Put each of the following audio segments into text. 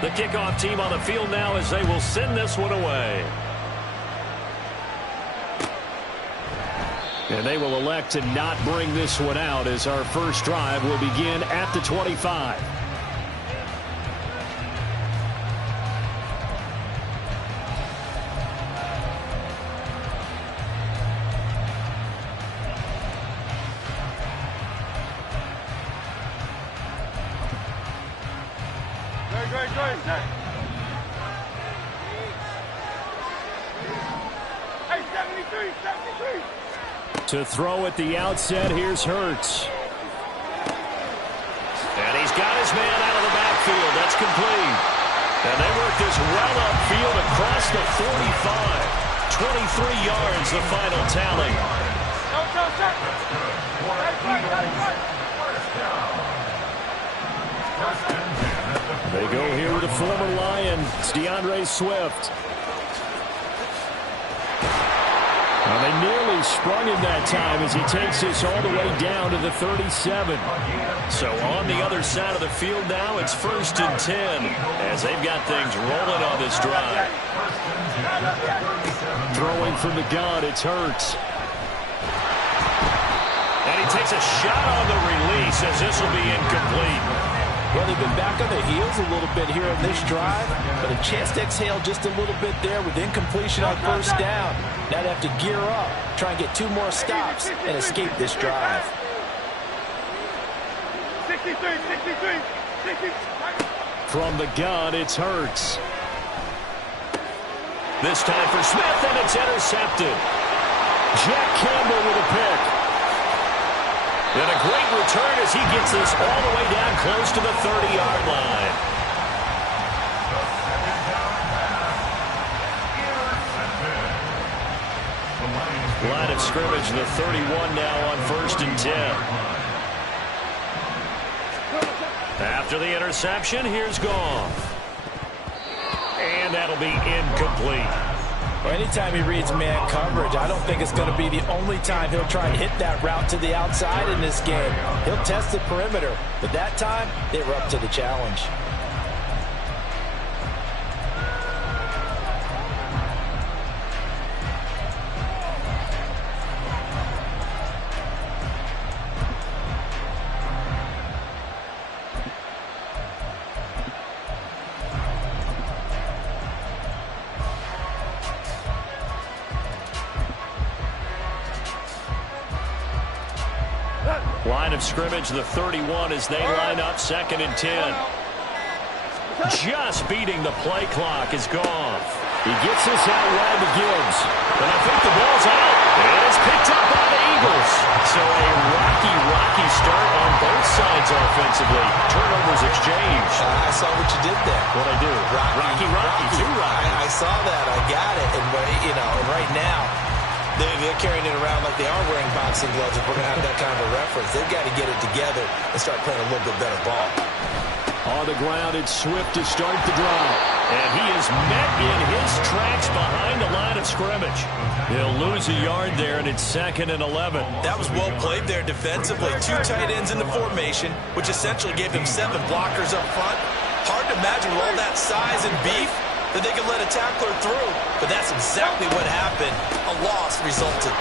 The kickoff team on the field now as they will send this one away. And they will elect to not bring this one out as our first drive will begin at the 25. To throw at the outset, here's Hurts. And he's got his man out of the backfield. That's complete. And they work this well upfield across the 45. 23 yards, the final tally. They go here with a former Lion. It's DeAndre Swift. Well, they nearly sprung him that time as he takes this all the way down to the 37. So on the other side of the field now, it's 1st and 10 as they've got things rolling on this drive. Throwing from the gun, it's Hurts. And he takes a shot on the release as this will be incomplete. Well, they've been back on their heels a little bit here in this drive, but a chance to exhale just a little bit there with incompletion on first down. Now they have to gear up, try and get 2 more stops, and escape this drive. 63. From the gun, it's Hurts. This time for Smith, and it's intercepted. Jack Campbell with a pick. And a great return as he gets this all the way down close to the 30-yard line. Line of scrimmage, the 31 now on 1st and 10. After the interception, here's Goff. And that'll be incomplete. Well, anytime he reads man coverage, I don't think it's going to be the only time he'll try and hit that route to the outside in this game. He'll test the perimeter, but that time, they were up to the challenge. Line of scrimmage, the 31 as they line up 2nd and 10. Just beating the play clock is Goff. He gets this out wide to Gibbs. And I think the ball's out. And it's picked up by the Eagles. So a rocky start on both sides offensively. Turnovers exchanged. I saw what you did there. What'd I do? Rocky. Too rocky. I saw that. I got it. And, and right now, they're carrying it around like they are wearing boxing gloves. If we're going to have that kind of a reference, they've got to get it together and start playing a little bit better ball. On the ground, it's Swift to start the drive. And he is met in his tracks behind the line of scrimmage. He'll lose a yard there, and it's 2nd and 11. That was well played there defensively. 2 tight ends in the formation, which essentially gave him 7 blockers up front. Hard to imagine with all that size and beef that they could let a tackler through. But that's exactly what happened. A loss resulted.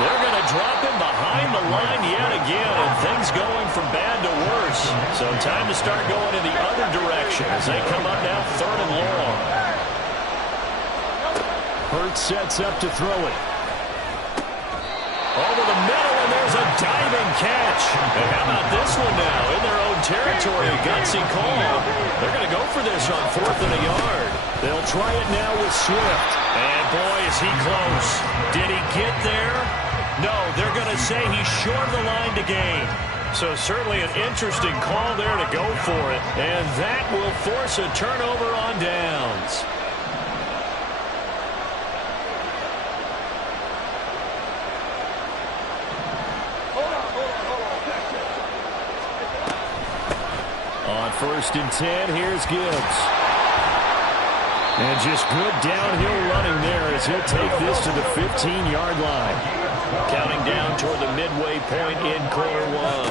They're going to drop him behind the line yet again, and things going from bad to worse. So time to start going in the other direction as they come up now 3rd and long. Hurts sets up to throw it. Over the middle, and there's a diving catch. And how about this one now? In their own territory, a gutsy call. They're going to go for this on 4th and a yard. They'll try it now with Swift. And boy, is he close. Did he get there? No, they're going to say he's short of the line to gain. So certainly an interesting call there to go for it. And that will force a turnover on downs. On 1st and 10, here's Gibbs. And just good downhill running there as he'll take this to the 15-yard line. Counting down toward the midway point in quarter 1.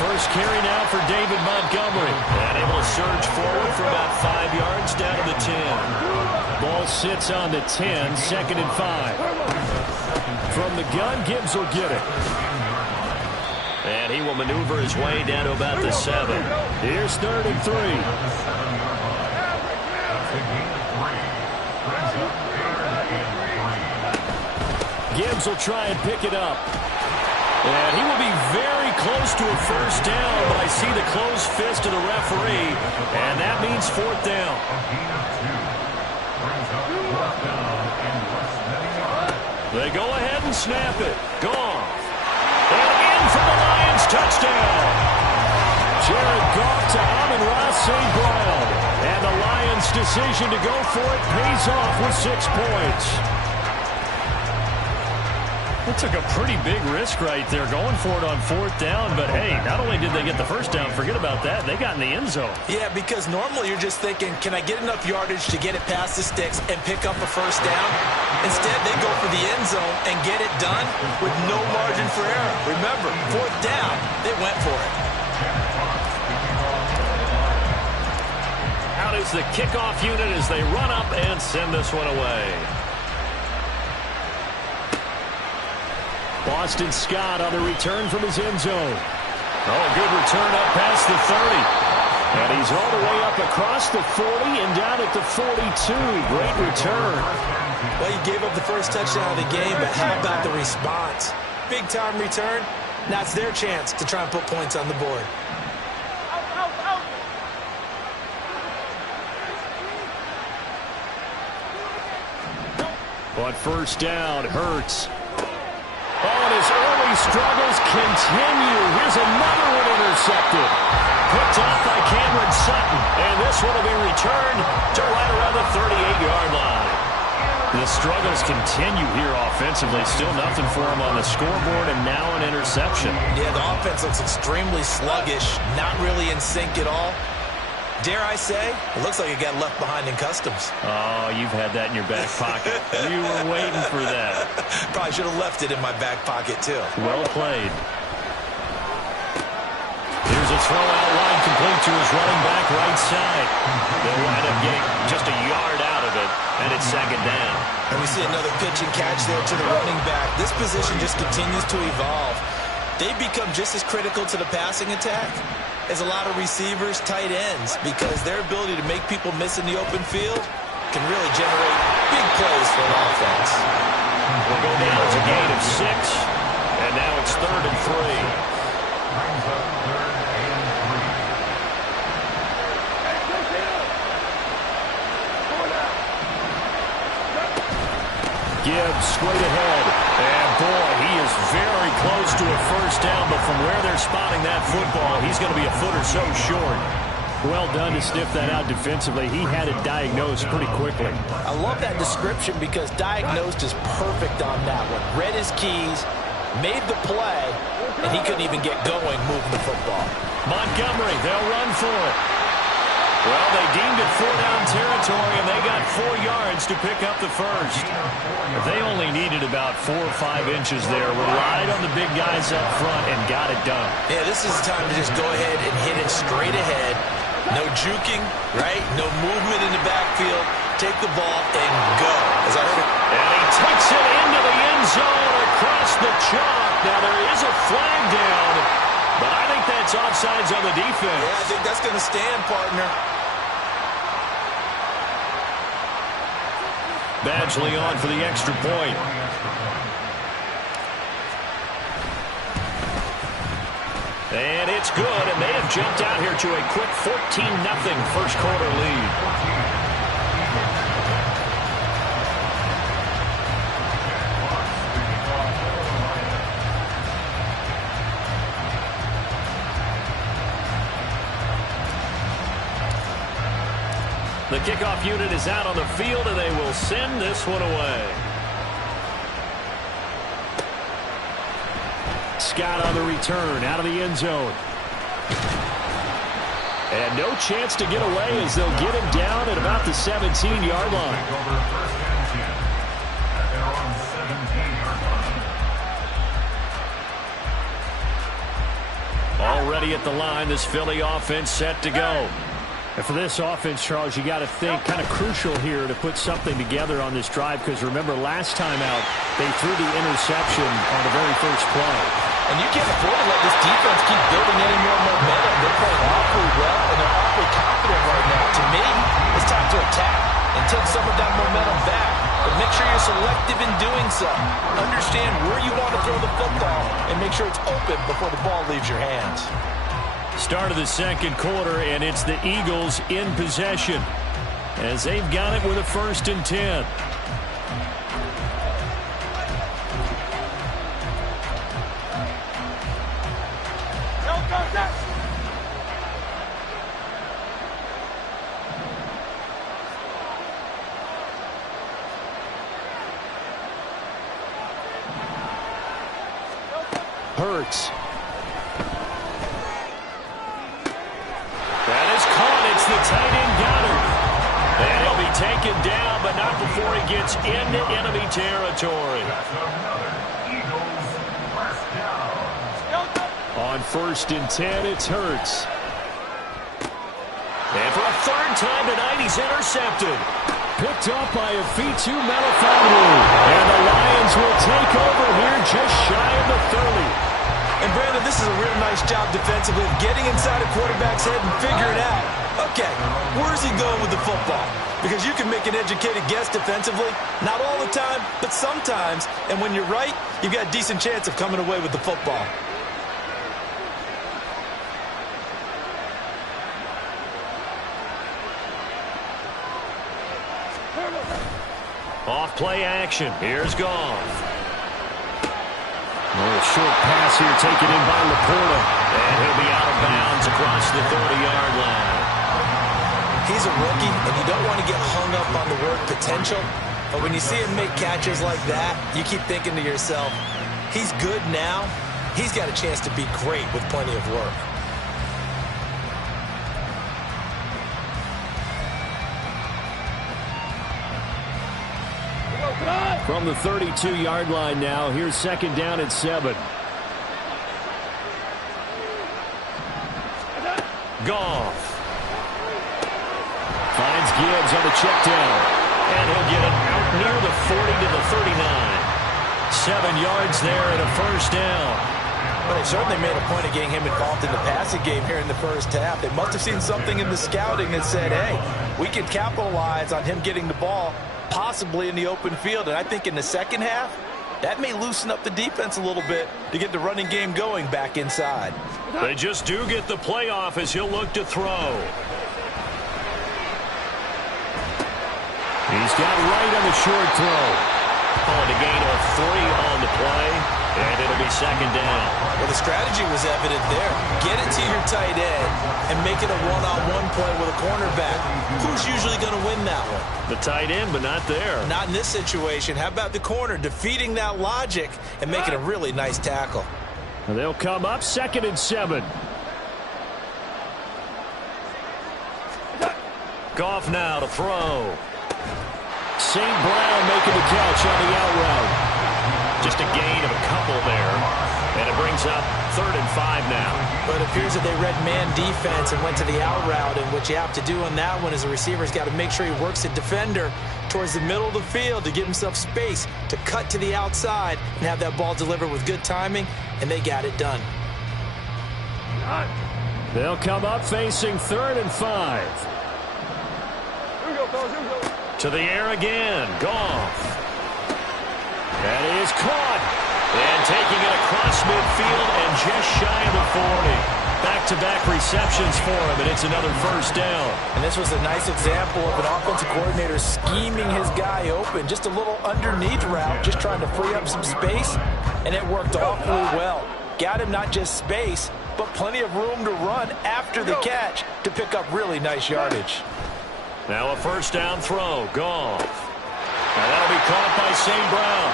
First carry now for David Montgomery. And able to surge forward for about 5 yards down to the 10. Ball sits on the 10, 2nd and 5. From the gun, Gibbs will get it. And he will maneuver his way down to about the 7. Here's 3rd and 3. Gibbs will try and pick it up. And he will be very close to a first down, but I see the closed fist of the referee, and that means 4th down. They go ahead and snap it. Gone. And in for the Lions touchdown. Jared Goff to Amon-Ra St. Brown. And the Lions' decision to go for it pays off with 6 points. They took a pretty big risk right there going for it on 4th down. But, hey, not only did they get the first down, forget about that, they got in the end zone. Yeah, because normally you're just thinking, can I get enough yardage to get it past the sticks and pick up a first down? Instead, they go for the end zone and get it done with no margin for error. Remember, 4th down, they went for it. Out is the kickoff unit as they run up and send this one away. Boston Scott on the return from his end zone. Oh, good return up past the 30. And he's all the way up across the 40 and down at the 42. Great return. Well, you gave up the first touchdown of the game, but how about the response? Big-time return. Now it's their chance to try and put points on the board. On first down, Hurts. Oh, and his early struggles continue. Here's another one intercepted. Picked off by Cameron Sutton. And this one will be returned to right around the 38-yard line. The struggles continue here offensively. Still nothing for him on the scoreboard, and now an interception. Yeah, the offense looks extremely sluggish, not really in sync at all. Dare I say, it looks like it got left behind in customs. Oh, you've had that in your back pocket. You were waiting for that. Probably should have left it in my back pocket, too. Well played. Here's a throw out line complete to his running back right side. They'll wind up getting just a yard out of it, and it's 2nd down. And we see another pitch and catch there to the running back. This position just continues to evolve. They become just as critical to the passing attack as a lot of receivers, tight ends, because their ability to make people miss in the open field can really generate big plays for an offense. We'll go down to a gain of 6, and now it's 3rd and 3. Gibbs straight ahead. And, boy, he is very close to a first down, but from where they're spotting that football, he's going to be a foot or so short. Well done to sniff that out defensively. He had it diagnosed pretty quickly. I love that description because diagnosed is perfect on that one. Read his keys, made the play, and he couldn't even get going moving the football. Montgomery, they'll run for it. Well, they deemed it 4-down territory, and they got 4 yards to pick up the first. They only needed about 4 or 5 inches there, relied on the big guys up front, and got it done. Yeah, this is the time to just go ahead and hit it straight ahead. No juking, right? No movement in the backfield. Take the ball and go. As I heard it. And he takes it into the end zone across the chalk. Now, there is a flag down, but I think that's offsides on the defense. Yeah, I think that's going to stand, partner. Badgley on for the extra point. And it's good, and they have jumped out here to a quick 14-0 first quarter lead. The kickoff unit is out on the field, and they will send this one away. Scott on the return, out of the end zone. And no chance to get away as they'll get him down at about the 17-yard line. Already at the line, this Philly offense set to go. And for this offense, Charles, you got to think kind of crucial here to put something together on this drive, because remember last time out they threw the interception on the very first play. And you can't afford to let this defense keep building any more momentum. They're playing awfully well, and they're awfully confident right now. To me, it's time to attack and take some of that momentum back. But make sure you're selective in doing so. Understand where you want to throw the football and make sure it's open before the ball leaves your hands. Start of the second quarter, and it's the Eagles in possession as they've got it with a 1st and 10. Hurts. That is caught. It's the tight end Goddard. And he'll be taken down, but not before he gets into enemy territory. On 1st and 10, it's Hurts. And for a 3rd time tonight, he's intercepted. Picked up by a Fitu Melifonwu. And the Lions will take over here just shy of the 30. And Brandon, this is a real nice job defensively of getting inside a quarterback's head and figuring out, okay, where's he going with the football? Because you can make an educated guess defensively, not all the time, but sometimes. And when you're right, you've got a decent chance of coming away with the football. Off play action. Here's Goff. A short pass here taken in by Laporta. And he'll be out of bounds across the 30-yard line. He's a rookie, and you don't want to get hung up on the word potential. But when you see him make catches like that, you keep thinking to yourself, he's good now. He's got a chance to be great with plenty of work. From the 32-yard line now, here's 2nd down at 7. Goff finds Gibbs on the check down, and he'll get it out near the 40 to the 39. 7 yards there and a 1st down. But they certainly made a point of getting him involved in the passing game here in the first half. They must have seen something in the scouting that said, hey, we can capitalize on him getting the ball possibly in the open field. And I think in the second half, that may loosen up the defense a little bit to get the running game going back inside. They just do get the playoff as he'll look to throw. He's got right on the short throw. On a gain of 3 on the play, and it'll be 2nd down. Well, the strategy was evident there. Get it to your tight end and make it a one-on-one play with a cornerback. Who's usually going to win that one? The tight end, but not there. Not in this situation. How about the corner defeating that logic and making a really nice tackle? And they'll come up 2nd and 7. Goff now to throw. St. Brown making the catch on the out route. Just a gain of a couple there. And it brings up 3rd and 5 now. But it appears that they read man defense and went to the out route. And what you have to do on that one is the receiver's got to make sure he works the defender towards the middle of the field to give himself space to cut to the outside and have that ball delivered with good timing. And they got it done. They'll come up facing 3rd and 5. To the air again. Goff. That is caught. And taking it across midfield and just shy of the 40. Back-to-back receptions for him, and it's another 1st down. And this was a nice example of an offensive coordinator scheming his guy open. Just a little underneath route, just trying to free up some space, and it worked awfully well. Got him not just space, but plenty of room to run after the catch to pick up really nice yardage. Now a 1st down throw. Goff. And that'll be caught by St. Brown.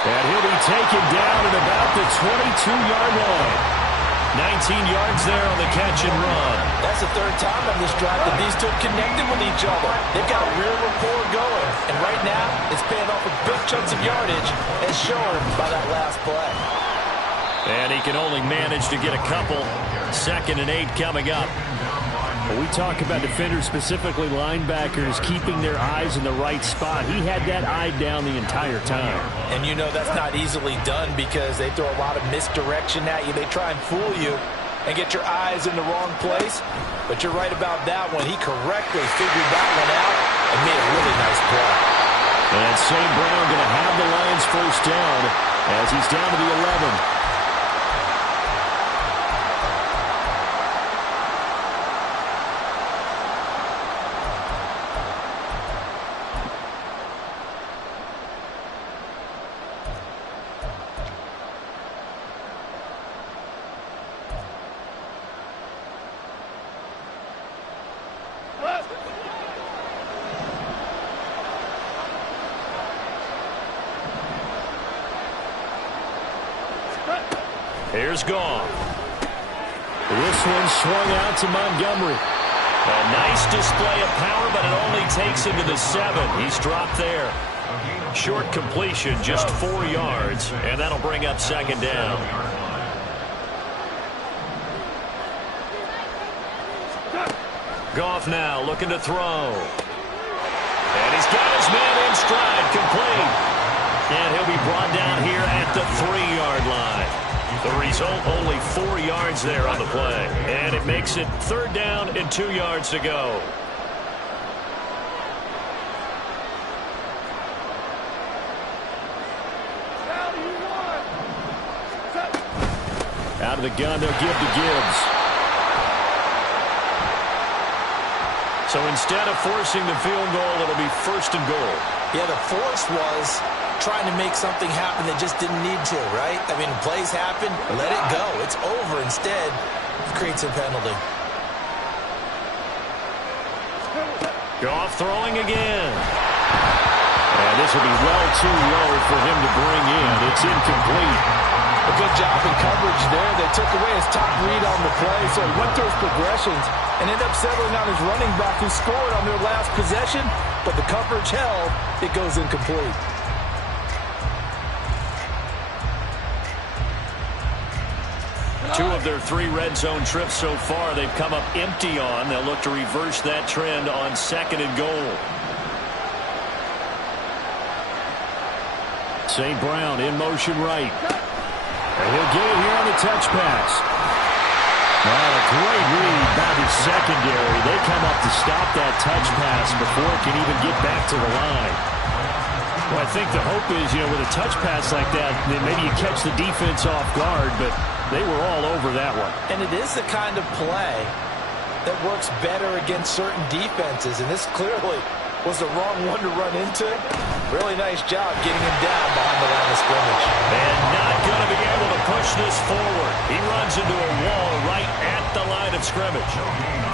And he'll be taken down at about the 22-yard line. 19 yards there on the catch and run. That's the 3rd time on this drive that these two have connected with each other. They've got a real rapport going. And right now, it's paying off with big chunks of yardage as shown by that last play. And he can only manage to get a couple. 2nd and 8 coming up. When we talk about defenders, specifically linebackers, keeping their eyes in the right spot, he had that eye down the entire time. And you know that's not easily done because they throw a lot of misdirection at you. They try and fool you and get your eyes in the wrong place. But you're right about that one. He correctly figured that one out and made a really nice play. And St. Brown going to have the Lions first down as he's down to the 11. Here's Goff. This one swung out to Montgomery. A nice display of power, but it only takes him to the 7. He's dropped there. Short completion, just 4 yards, and that'll bring up second down. Goff now looking to throw. And he's got his man in stride, complete. And he'll be brought down here at the 3-yard line. The result, only 4 yards there on the play. And it makes it 3rd down and 2 yards to go. Out of the gun, they'll give to Gibbs. So instead of forcing the field goal, it'll be 1st and goal. Yeah, the force was trying to make something happen that just didn't need to, right? I mean, plays happen, let it go. It's over. Instead, it creates a penalty. Goff throwing again. And this will be well too low for him to bring in. It's incomplete. A good job in coverage there. They took away his top read on the play, so he went through his progressions and ended up settling on his running back who scored on their last possession, but the coverage held. It goes incomplete. Two of their 3 red zone trips so far, they've come up empty on. They'll look to reverse that trend on 2nd and goal. St. Brown in motion right. And he'll get it here on the touch pass. Well, a great read by the secondary. They come up to stop that touch pass before it can even get back to the line. Well, I think the hope is, with a touch pass like that, then maybe you catch the defense off guard, but they were all over that one. And it is the kind of play that works better against certain defenses, and this clearly was the wrong one to run into. Really nice job getting him down behind the line of scrimmage. And not going to be able to push this forward. He runs into a wall right at the line of scrimmage.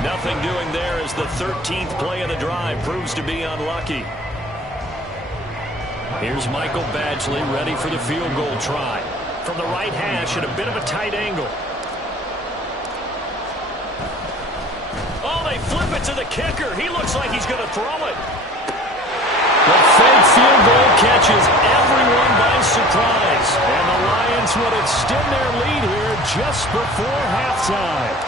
Nothing doing there as the 13th play of the drive proves to be unlucky. Here's Michael Badgley ready for the field goal try. From the right hash at a bit of a tight angle. Oh, they flip it to the kicker. He looks like he's going to throw it. The fake field goal catches everyone by surprise. And the Lions would extend their lead here just before halftime.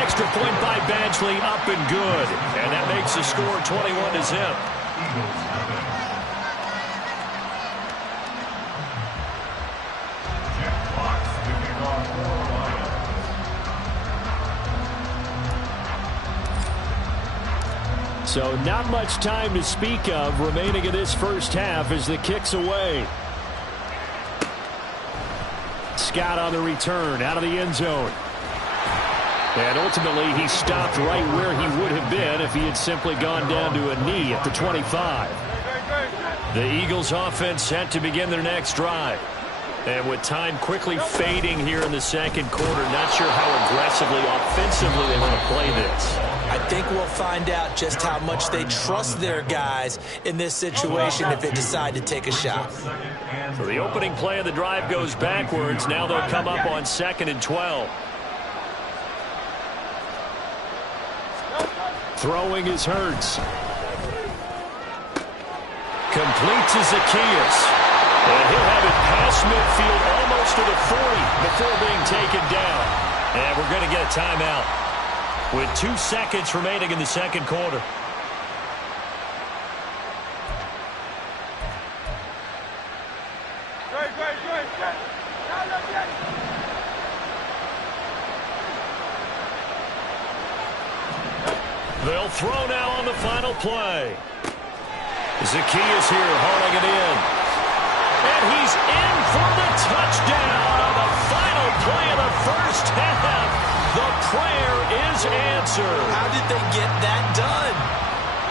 Extra point by Badgley, up and good. And that makes the score 21-0. So not much time to speak of remaining in this first half as the kick's away. Scott on the return out of the end zone. And ultimately he stopped right where he would have been if he had simply gone down to a knee at the 25. The Eagles offense set to begin their next drive. And with time quickly fading here in the second quarter, not sure how aggressively, offensively they want to play this. I think we'll find out just how much they trust their guys in this situation if they decide to take a shot. So the opening play of the drive goes backwards. Now they'll come up on 2nd and 12. Throwing is Hurts. Complete to Zacchaeus. And he'll have it past midfield almost to the 40 before being taken down. And we're going to get a timeout with 2 seconds remaining in the second quarter. They'll throw now on the final play. Zacchaeus here hauling it in. And he's in for the touchdown on the final play of the first half. The prayer is answered. How did they get that done?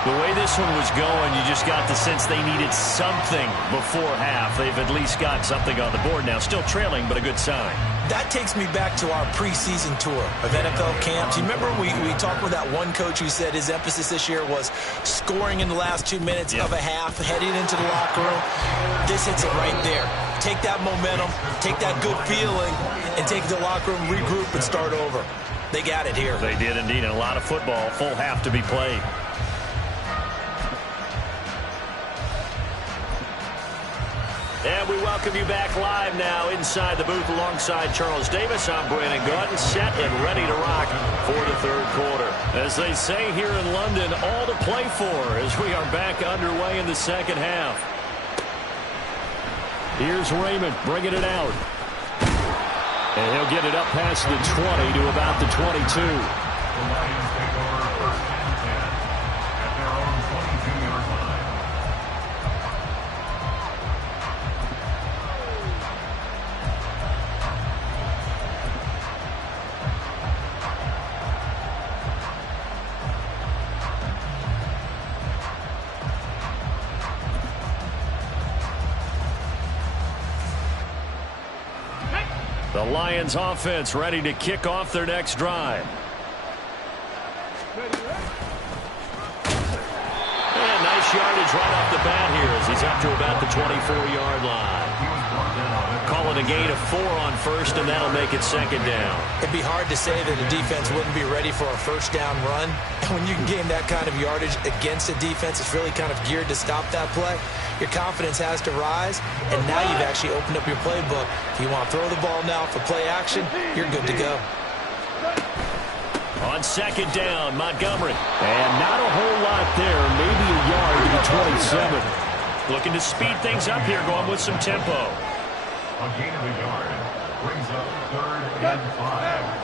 The way this one was going, you just got the sense they needed something before half. They've at least got something on the board now. Still trailing, but a good sign. That takes me back to our preseason tour of NFL camps. You remember we talked with that one coach who said his emphasis this year was scoring in the last 2 minutes of a half, heading into the locker room. This hits it right there. Take that momentum, take that good feeling, and take the locker room, regroup, and start over. They got it here. They did indeed, and a lot of football, full half to be played. And we welcome you back live now inside the booth alongside Charles Davis. I'm Brandon Gaudin, set and ready to rock for the third quarter. As they say here in London, all to play for as we are back underway in the second half. Here's Raymond bringing it out. And he'll get it up past the 20 to about the 22. The Lions offense ready to kick off their next drive. And nice yardage right off the bat here as he's up to about the 24-yard line. Call it a gain of 4 on first, and that'll make it second down. It'd be hard to say that a defense wouldn't be ready for a first down run. And when you can gain that kind of yardage against a defense, it's really kind of geared to stop that play. Your confidence has to rise, and now you've actually opened up your playbook. If you want to throw the ball now for play action, you're good to go. On second down, Montgomery. And not a whole lot there, maybe a yard to the 27. Looking to speed things up here, going with some tempo. A gain of a yard brings up 3rd and 5.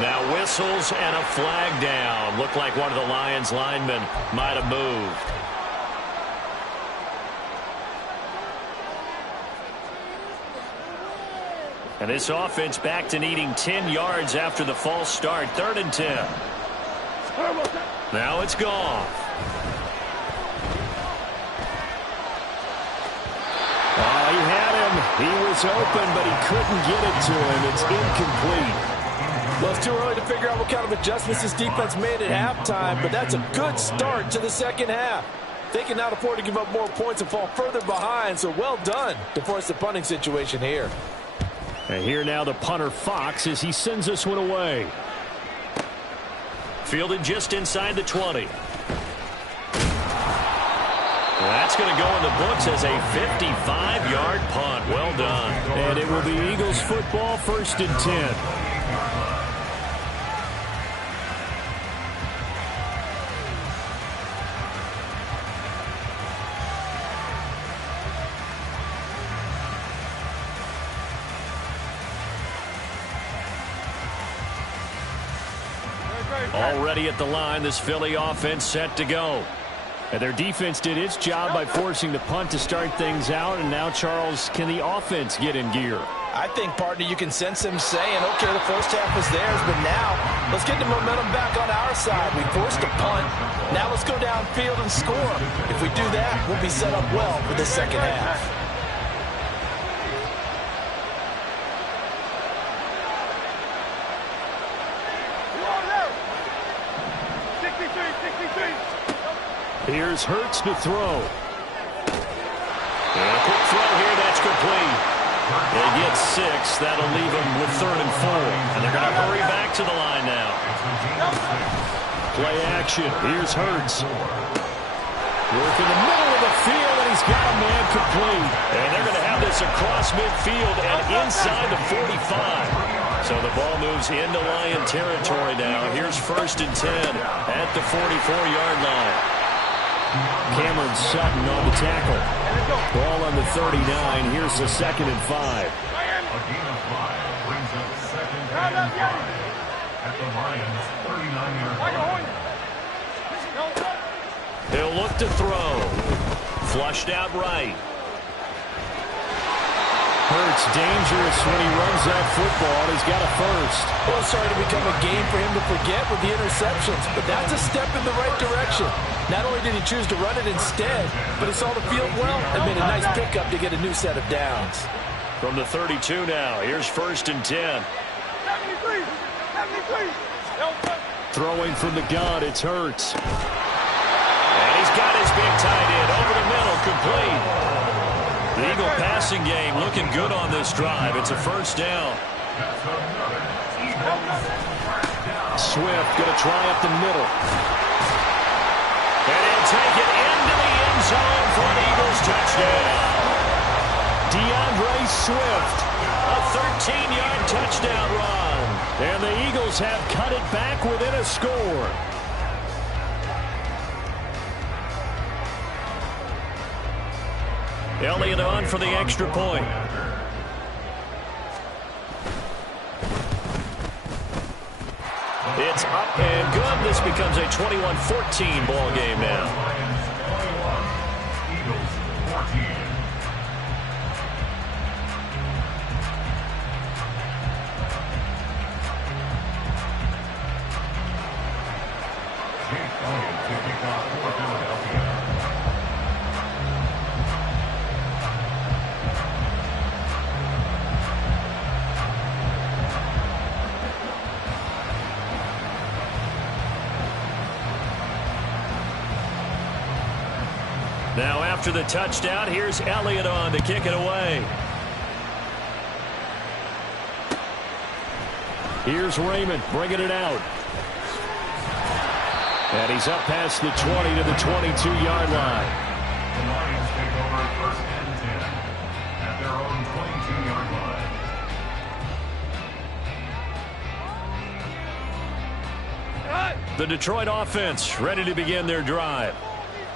Now whistles and a flag down. Looked like one of the Lions linemen might have moved. And this offense back to needing 10 yards after the false start. 3rd and 10. Now it's gone. Oh, he had him. He was open, but he couldn't get it to him. It's incomplete. Well, it's too early to figure out what kind of adjustments this defense made at halftime, but that's a good start to the second half. They can not afford to give up more points and fall further behind, so well done to force the punting situation here. And here now the punter Fox as he sends this one away. Fielded just inside the 20. That's going to go in the books as a 55-yard punt. Well done. And it will be Eagles football, 1st and 10. Already at the line, this Philly offense set to go. And their defense did its job by forcing the punt to start things out. And now, Charles, can the offense get in gear? I think, partner, you can sense him saying, okay, the first half was theirs, but now let's get the momentum back on our side. We forced a punt. Now let's go downfield and score. If we do that, we'll be set up well for the second half. Here's Hurts to throw. And a quick throw here, that's complete. They get 6. That'll leave them with 3rd and 4. And they're going to hurry back to the line now. Play action. Here's Hurts. Working the middle of the field, and he's got a man complete. And they're going to have this across midfield and inside the 45. So the ball moves into Lion territory now. Here's 1st and 10 at the 44-yard line. Cameron Sutton on the tackle. Ball on the 39. Here's the 2nd and 5. A gain of 5 brings up 2nd and 5 at the Lions' 39-yard line. He'll look to throw. Flushed out right. Hurts dangerous when he runs that football. He's got a first. Well, it's starting to become a game for him to forget with the interceptions, but that's a step in the right direction. Not only did he choose to run it instead, but he saw the field well and made a nice pickup to get a new set of downs. From the 32 now, here's 1st and 10. Throwing from the gun, it's Hurts. And he's got his big tight end over the middle, complete. The Eagle passing game looking good on this drive. It's a 1st down. Swift going to try up the middle. And he'll take it into the end zone for an Eagles touchdown. DeAndre Swift. A 13-yard touchdown run. And the Eagles have cut it back within a score. Elliott on for the extra point. It's up and good. This becomes a 21-14 ball game now. Eagles 14. Jake Elliott to kick off for Philadelphia. Now after the touchdown, here's Elliott on to kick it away. Here's Raymond bringing it out. And he's up past the 20 to the 22-yard line. The Lions take over 1st and 10 at their own 22-yard line. The Detroit offense ready to begin their drive.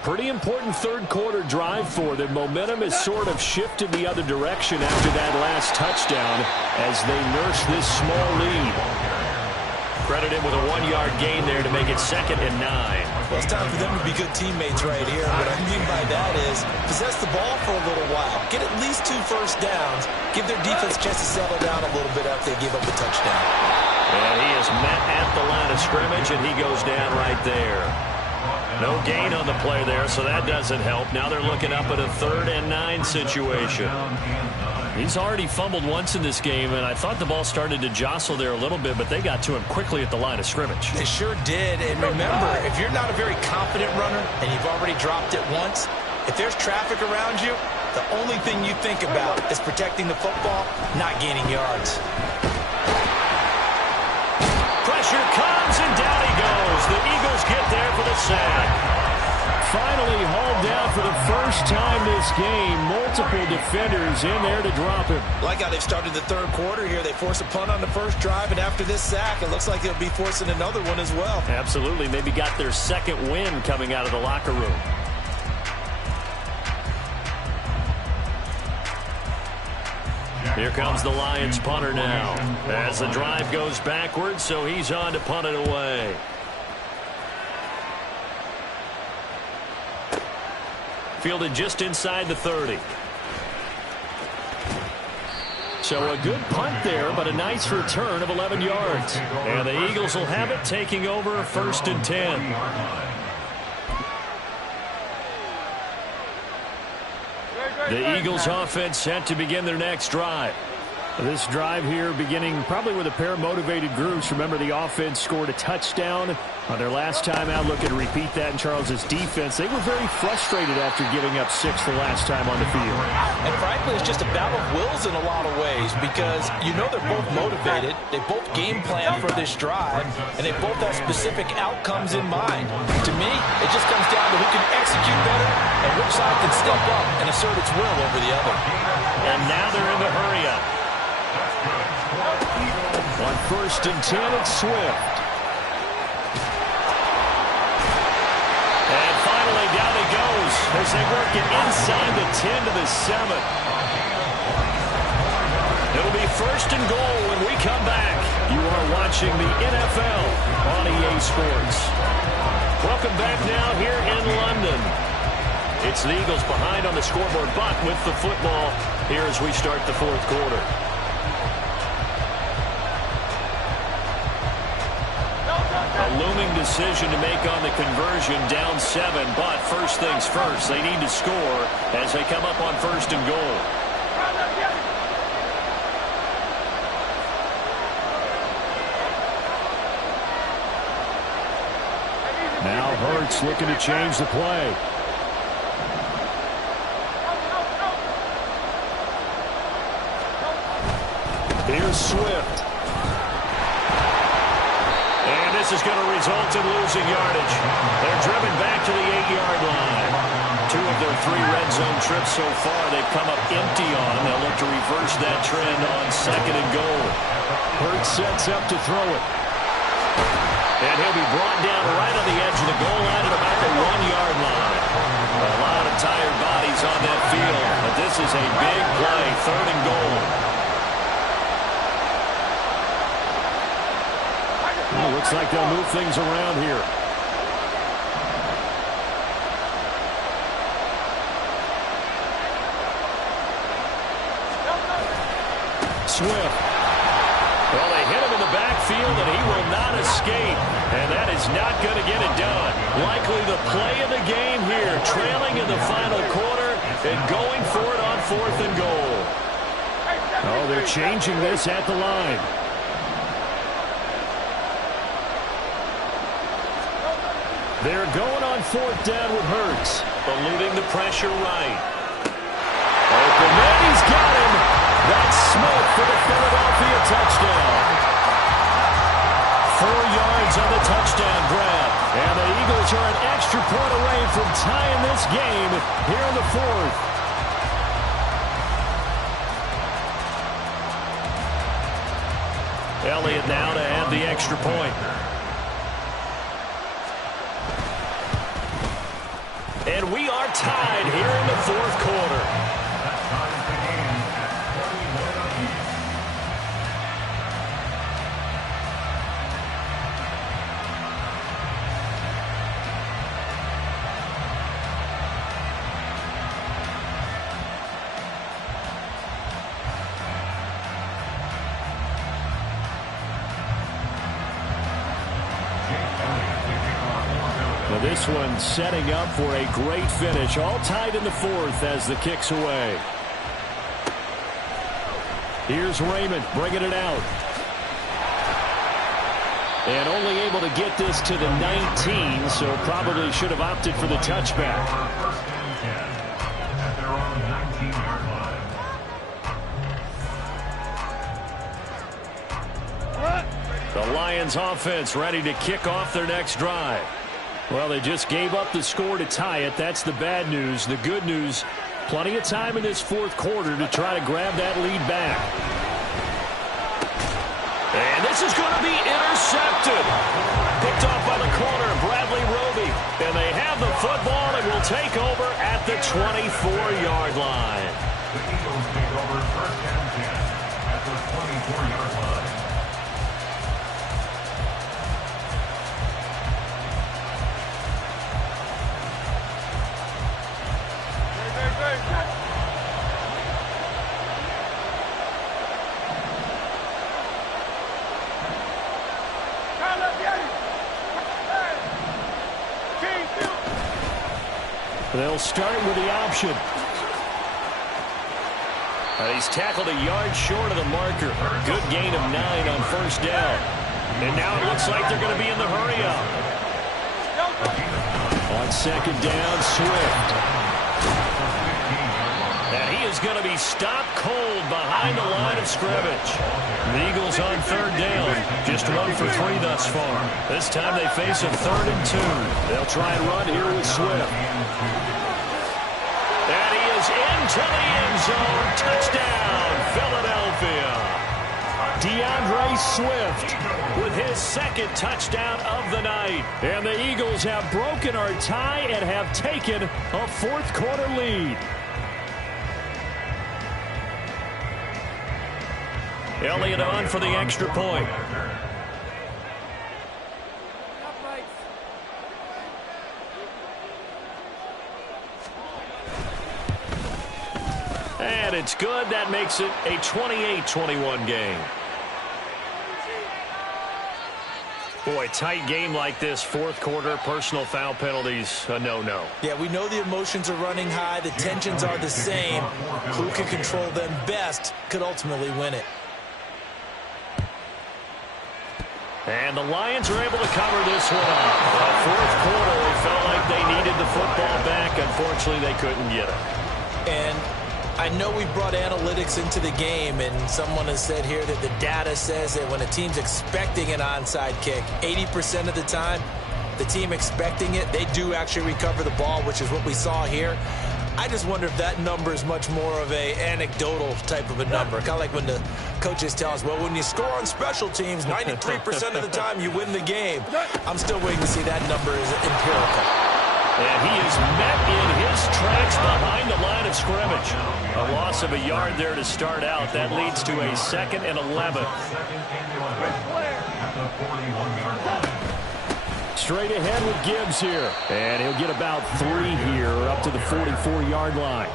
Pretty important 3rd quarter drive for them. Momentum has sort of shifted the other direction after that last touchdown as they nurse this small lead. Credited with a 1-yard gain there to make it 2nd and 9. Well, it's time for them to be good teammates right here. What I mean by that is possess the ball for a little while. Get at least 2 first downs. Give their defense a chance to settle down a little bit after they give up the touchdown. And he is met at the line of scrimmage, and he goes down right there. No gain on the play there, so that doesn't help. Now they're looking up at a 3rd and 9 situation. He's already fumbled once in this game, and I thought the ball started to jostle there a little bit, but they got to him quickly at the line of scrimmage. They sure did. And remember, if you're not a very confident runner and you've already dropped it once, if there's traffic around you, the only thing you think about is protecting the football, not gaining yards. Pressure comes, and down he goes. The Eagles get there for the sack. Finally hauled down for the first time this game. Multiple defenders in there to drop him. Like how they've started the 3rd quarter here. They force a punt on the first drive, and after this sack, it looks like they'll be forcing another one as well. Absolutely. Maybe got their 2nd win coming out of the locker room. Here comes the Lions punter now. As the drive goes backwards, so he's on to punt it away. Fielded just inside the 30. So a good punt there, but a nice return of 11 yards. And the Eagles will have it, taking over 1st and 10. The Eagles offense set to begin their next drive. This drive here beginning probably with a pair of motivated groups. Remember, the offense scored a touchdown on their last time out. Looking to repeat that in Charles's defense. They were very frustrated after giving up 6 the last time on the field. And frankly, it's just a battle of wills in a lot of ways because you know they're both motivated. They both game plan for this drive, and they both have specific outcomes in mind. To me, it just comes down to who can execute better and which side can step up and assert its will over the other. And now they're in the hurry-up. On 1st and 10, it's Swift. And finally, down he goes as they work it inside the 10 to the 7. It'll be 1st and goal when we come back. You are watching the NFL on EA Sports. Welcome back now here in London. It's the Eagles behind on the scoreboard, but with the football here as we start the 4th quarter. A looming decision to make on the conversion, down 7, but first things first, they need to score as they come up on 1st and goal. Now Hurts looking to change the play. Here's Swift. And this is going to result in losing yardage. They're driven back to the 8-yard line. 2 of their 3 red zone trips so far they've come up empty on. They'll look to reverse that trend on 2nd and goal. Hurts sets up to throw it. And he'll be brought down right on the edge of the goal line at about the 1-yard line. A lot of tired bodies on that field, but this is a big play, 3rd and goal. Well, looks like they'll move things around here. Swift. Well, they hit him in the backfield, and he will not escape. And that is not going to get it done. Likely the play of the game here, trailing in the final quarter and going for it on 4th and goal. Oh, they're changing this at the line. They're going on 4th down with Hurts. Eluding the pressure right. Open man, he's got him. That's Smith for the Philadelphia touchdown. 4 yards on the touchdown grab. And the Eagles are an extra point away from tying this game here in the 4th. Elliott now to add the extra point. And we are tied here in the 4th quarter. This one setting up for a great finish. All tied in the 4th as the kick's away. Here's Raymond bringing it out. And only able to get this to the 19, so probably should have opted for the touchback. The Lions offense ready to kick off their next drive. Well, they just gave up the score to tie it. That's the bad news. The good news, plenty of time in this 4th quarter to try to grab that lead back. And this is going to be intercepted. Picked off by the corner, Bradley Roby. And they have the football and will take over at the 24-yard line. The Eagles take over 1st and 10 at the 24-yard line. They'll start with the option. He's tackled a yard short of the marker. Good gain of 9 on first down. And now it looks like they're going to be in the hurry-up. On second down, Swift. And he is going to be stopped cold behind the line of scrimmage. The Eagles on third down. Just 1 for 3 thus far. This time they face a 3rd and 2. They'll try and run here with Swift. And he is into the end zone. Touchdown, Philadelphia. DeAndre Swift with his 2nd touchdown of the night. And the Eagles have broken our tie and have taken a 4th quarter lead. Elliott on for the extra point. And it's good. That makes it a 28-21 game. Boy, tight game like this, 4th quarter, personal foul penalties, a no-no. Yeah, we know the emotions are running high. The tensions are the same. Who can control them best could ultimately win it. And the Lions are able to cover this one up. The 4th quarter, they felt like they needed the football back. Unfortunately, they couldn't get it. And I know we brought analytics into the game, and someone has said here that the data says that when a team's expecting an onside kick, 80% of the time, the team expecting it, they do actually recover the ball, which is what we saw here. I just wonder if that number is much more of a anecdotal type of a number. Kind of like when the coaches tell us, well, when you score on special teams, 93% of the time you win the game. I'm still waiting to see that number is empirical. And he is met in his tracks behind the line of scrimmage. A loss of a yard there to start out. That leads to a 2nd and 11. Straight ahead with Gibbs here. And he'll get about 3 here up to the 44-yard line.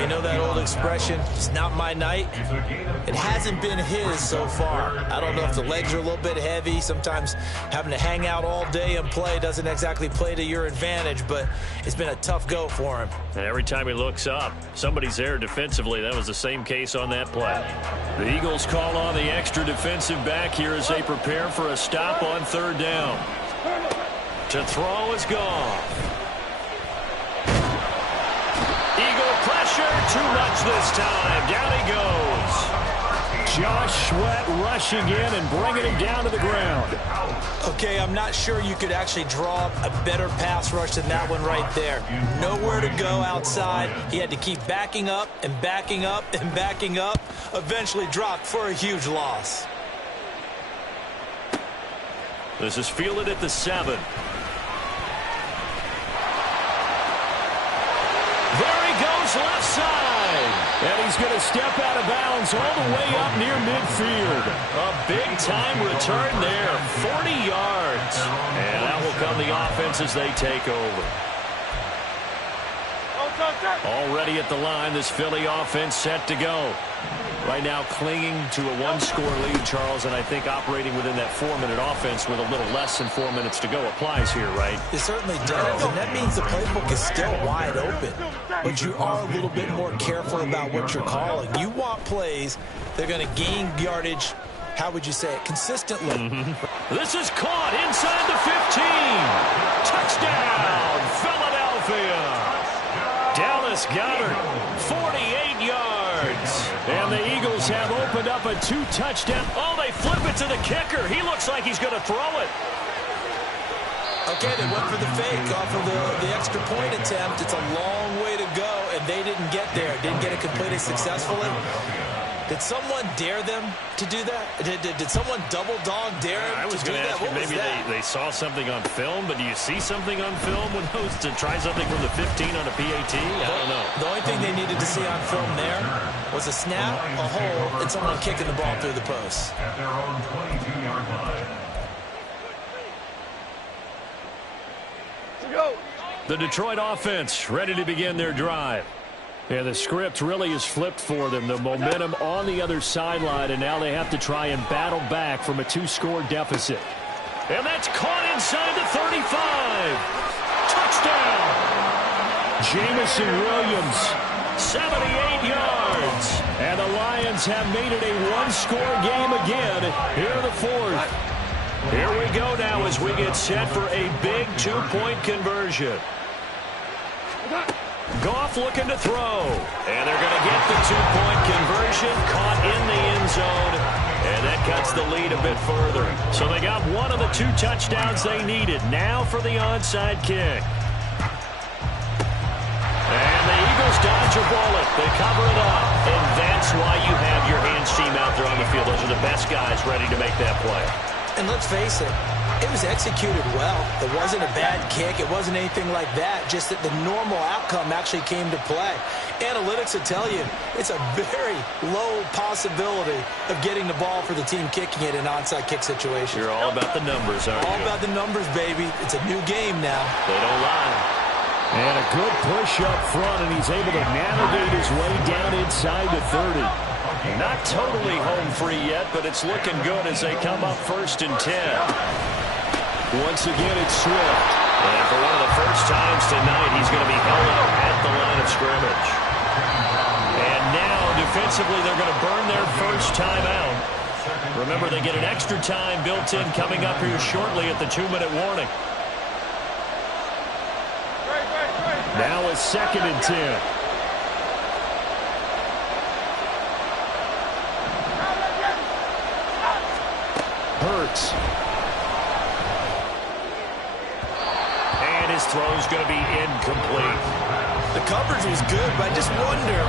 You know that old expression, it's not my night? It hasn't been his so far. I don't know if the legs are a little bit heavy. Sometimes having to hang out all day and play doesn't exactly play to your advantage, but it's been a tough go for him. And every time he looks up, somebody's there defensively. That was the same case on that play. The Eagles call on the extra defensive back here as they prepare for a stop on 3rd down. To throw is gone. Eagle pressure, too much this time. Down he goes. Josh Sweat rushing in and bringing him down to the ground. Okay, I'm not sure you could actually draw a better pass rush than that one right there. Nowhere to go outside. He had to keep backing up and backing up and backing up. Eventually dropped for a huge loss. This is fielded at the 7. There he goes left side. And he's going to step out of bounds all the way up near midfield. A big-time return there, 40 yards. And that will come the offense as they take over. Already at the line, this Philly offense set to go. Right now clinging to a 1-score lead, Charles, and I think operating within that 4-minute offense with a little less than 4 minutes to go applies here, right? It certainly does, and that means the playbook is still wide open. But you are a little bit more careful about what you're calling. You want plays that are going to gain yardage, how would you say it, consistently. This is caught inside the 15. Touchdown, Philadelphia. Dallas Goedert, 48 yards. And the Eagles have opened up a 2-touchdown. Oh, they flip it to the kicker. He looks like he's going to throw it. Okay, they went for the fake off of the extra point attempt. It's a long way to go, and they didn't get there. Didn't get it completed successfully. Did someone dare them to do that? Did someone double dog dare them I was to do going to that? ask you, maybe they saw something on film, but do you see something on film with those to try something from the 15 on a PAT? I don't know. The only thing they needed to see on film there was a snap, a hole, and someone kicking the ball through the post. At their own 22-yard line. The Detroit offense ready to begin their drive. And the script really is flipped for them. The momentum on the other sideline, and now they have to try and battle back from a 2-score deficit. And that's caught inside the 35. Touchdown! Jamison Williams 78 yards. And the Lions have made it a one-score game again here in the fourth. Here we go now as we get set for a big two-point conversion. Goff looking to throw. And they're going to get the two-point conversion, caught in the end zone. And that cuts the lead a bit further. So they got one of the two touchdowns they needed. Now for the onside kick. And the Eagles dodge a bullet. They cover it up. And that's why you have your hands team out there on the field. Those are the best guys ready to make that play. And let's face it, it was executed well. It wasn't a bad kick. It wasn't anything like that. Just that the normal outcome actually came to play. Analytics will tell you it's a very low possibility of getting the ball for the team kicking it in an onside kick situation. You're all about the numbers, aren't you? All about the numbers, baby. It's a new game now. They don't lie. And a good push up front, and he's able to navigate his way down inside the 30. Not totally home free yet, but it's looking good as they come up 1st and 10. Once again, it's Swift. And for one of the first times tonight, he's going to be held up at the line of scrimmage. And now, defensively, they're going to burn their first time out. Remember, they get an extra time built in coming up here shortly at the 2-minute warning. Now it's 2nd and 10. Hurts. And his throw's going to be incomplete. The coverage was good, but I just wonder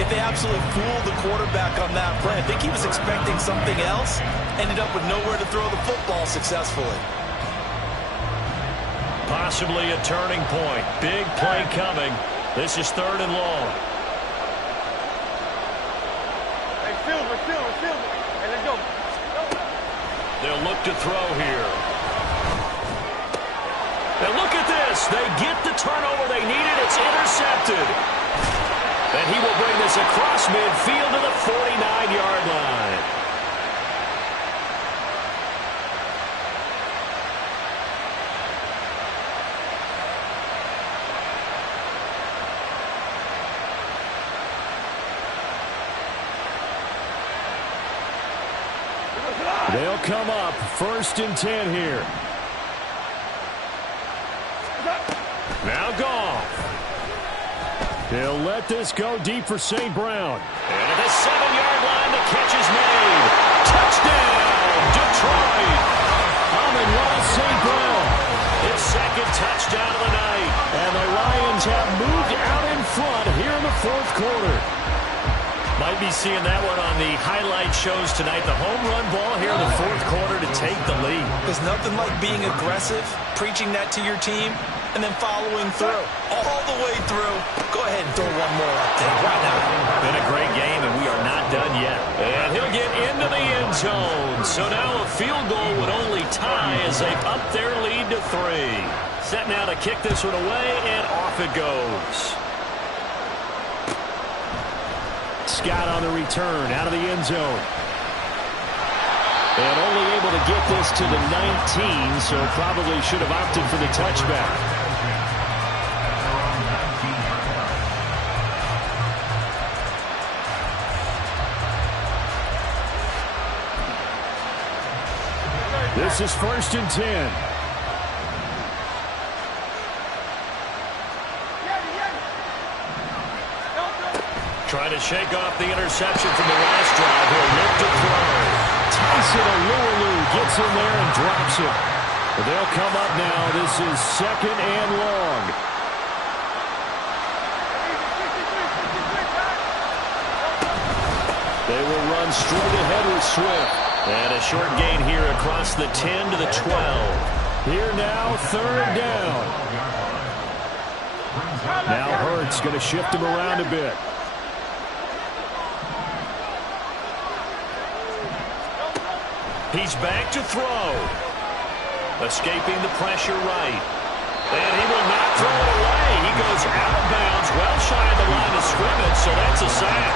if they absolutely fooled the quarterback on that play. I think he was expecting something else, ended up with nowhere to throw the football successfully. Possibly a turning point. Big play coming. This is 3rd and long. Hey, Silver. Hey, let's go. They'll look to throw here. And look at this. They get the turnover they needed. It's intercepted. And he will bring this across midfield to the 49-yard line. They'll come up 1st and 10 here. Now Goff. They'll let this go deep for St. Brown. And at the 7-yard line, the catch is made. Touchdown, Detroit. Amon-Ra St. Brown. His 2nd touchdown of the night. And the Lions have moved out in front here in the 4th quarter. Might be seeing that one on the highlight shows tonight. The home run ball here in the 4th quarter to take the lead. There's nothing like being aggressive, preaching that to your team, and then following through. All the way through. Go ahead and throw one more up there. Why not? Been a great game, and we are not done yet. And he'll get into the end zone. So now a field goal would only tie as they up their lead to 3. Set now to kick this one away, and off it goes. Scott on the return, out of the end zone. And only able to get this to the 19, so probably should have opted for the touchback. This is 1st and 10. Trying to shake off the interception from the last drive. He'll look to throw. Tyson Alualu gets in there and drops it. But they'll come up now. This is 2nd and long. They will run straight ahead with Swift. And a short gain here across the 10 to the 12. Here now, 3rd down. Now Hurts going to shift him around a bit. He's back to throw. Escaping the pressure right. And he will not throw it away. He goes out of bounds, well shy of the line of scrimmage, so that's a sack.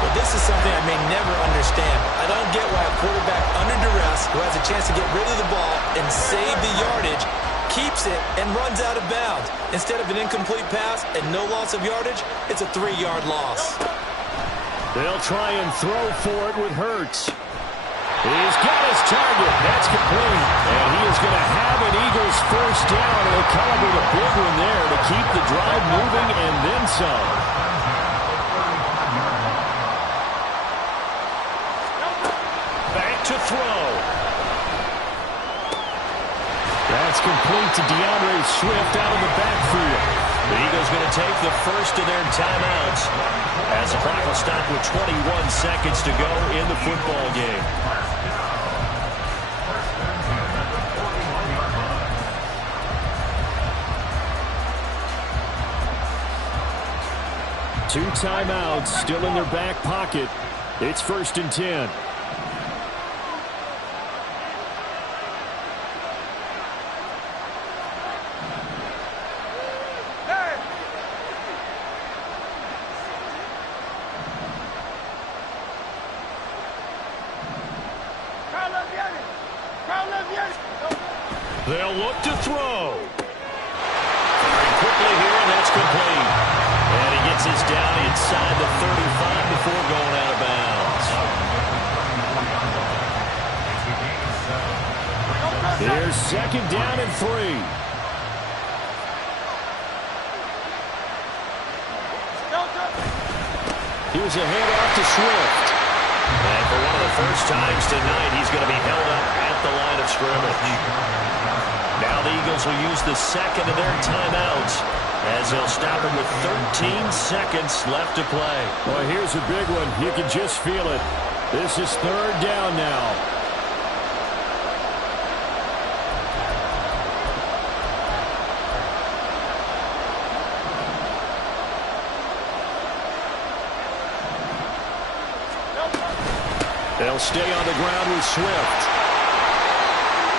Well, this is something I may never understand. I don't get why a quarterback under duress who has a chance to get rid of the ball and save the yardage keeps it, and runs out of bounds. Instead of an incomplete pass and no loss of yardage, it's a 3-yard loss. They'll try and throw for it with Hurts. He's got his target. That's complete. And he is going to have an Eagles first down. And they'll come up with a big one there to keep the drive moving and then some. Back to throw. That's complete to DeAndre Swift out of the backfield. The Eagles going to take the first of their timeouts as the clock will stop with 21 seconds to go in the football game. Two timeouts still in their back pocket. It's 1st and 10. They'll look to throw. Very quickly here, and that's complete. And he gets his down inside the 35 before going out of bounds. Here's 2nd down and 3. Here's a handoff to Swift. And for one of the first times tonight, he's going to be held up at the line of scrimmage. Now the Eagles will use the second of their timeouts as they'll stop him with 13 seconds left to play. Well, here's a big one. You can just feel it. This is 3rd down now. They'll stay on the ground with Swift.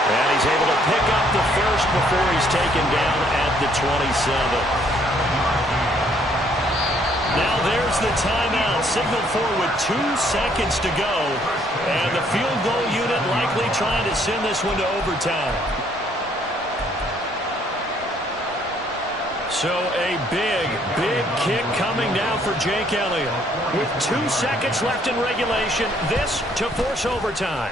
And he's able to pick up the first before he's taken down at the 27. Now there's the timeout, signaled for with 2 seconds to go. And the field goal unit likely trying to send this one to overtime. So a big, big kick coming now for Jake Elliott. With 2 seconds left in regulation, this to force overtime.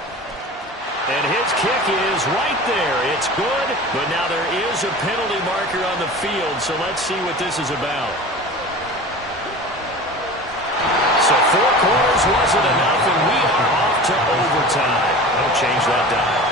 And his kick is right there. It's good, but now there is a penalty marker on the field, so let's see what this is about. So 4 quarters wasn't enough, and we are off to overtime. Don't change that dial.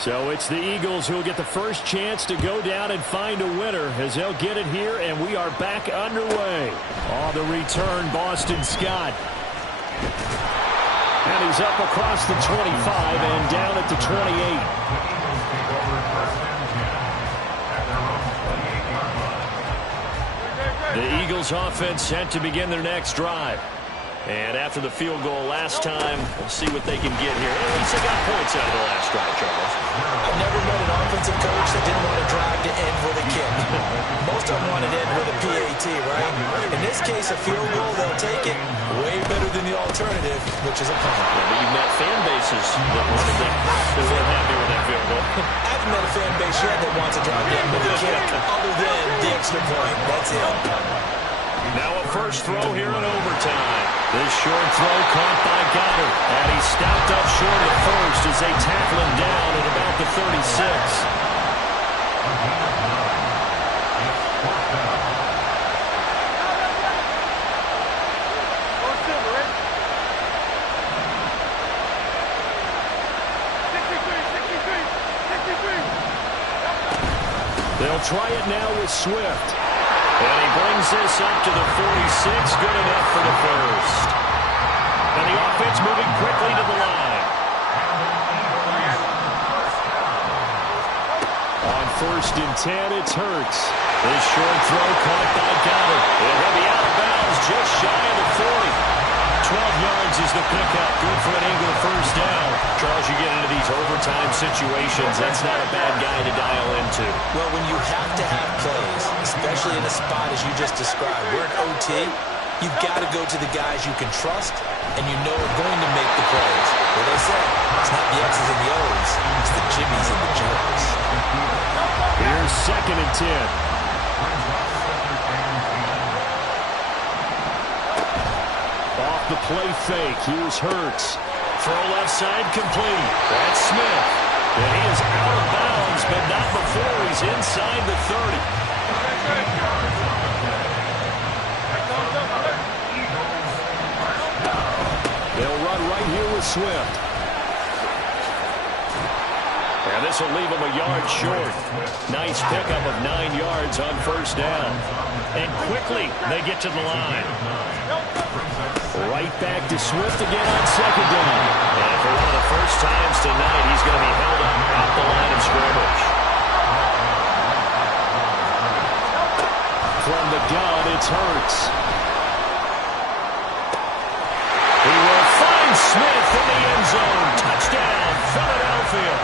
So it's the Eagles who will get the first chance to go down and find a winner as they'll get it here, and we are back underway. On the return, Boston Scott. And he's up across the 25 and down at the 28. The Eagles offense set to begin their next drive. And after the field goal last time, we'll see what they can get here. At least they got points out of the last drive, Charles. I've never met an offensive coach that didn't want to drive to end with a kick. Most of them want to end with a PAT, right? In this case, a field goal, they'll take it. Way better than the alternative, which is a punt. Yeah, but you've met fan bases that wanted that weren't happy with that field goal. I haven't met a fan base yet that wants to drive to end with a kick, other than the extra point. That's it. Now a first throw here in overtime. This short throw caught by Goddard. And he stopped up short at first as they tackle him down at about the 36. They'll try it now with Swift. And he brings this up to the 46. Good enough for the first. And the offense moving quickly to the line. On first and 10. It's Hurts. His short throw caught by Goddard. And he'll be out of bounds just shy of the 40. 12 yards is the pickup. Good for an Eagle first down. Charles, you get into these overtime situations, that's not a bad guy to dial into. Well, when you have to have plays, especially in a spot as you just described, we're in OT, you've got to go to the guys you can trust and you know are going to make the plays. Well, they say it's not the X's and the O's, it's the Jimmies and the Joes. Here's second and 10. Off the play fake, here's Hurts. Throw left side complete. That's Smith. And he is out of bounds, but not before he's inside the 30. They'll run right here with Swift. And this will leave him a yard short. Nice pickup of 9 yards on first down. And quickly they get to the line. Right back to Swift again on second down. And for one of the first times tonight, he's going to be held up at the line of scrimmage. From the gun, it's Hurts. He will find Smith in the end zone. Touchdown, Philadelphia.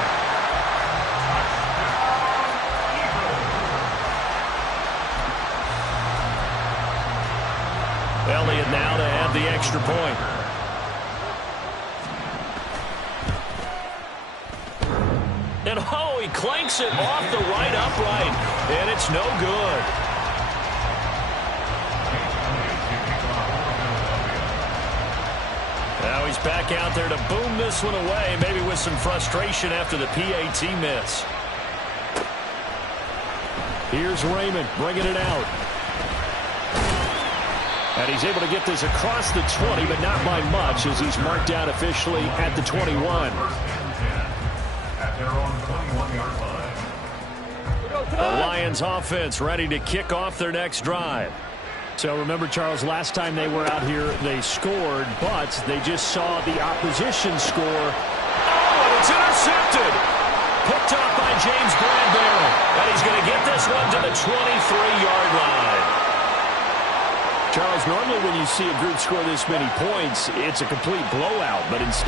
Elliott now to have the extra point. And oh, he clanks it off the right upright. And it's no good. Now he's back out there to boom this one away, maybe with some frustration after the PAT miss. Here's Raymond bringing it out. And he's able to get this across the 20, but not by much, as he's marked down officially at the 21. At their own 21-yard line. The Lions offense ready to kick off their next drive. So remember, Charles, last time they were out here, they scored, but they just saw the opposition score. Oh, and it's intercepted. Picked up by James Bradbury. And he's going to get this one to the 23-yard line. Charles, normally when you see a group score this many points, it's a complete blowout, but instead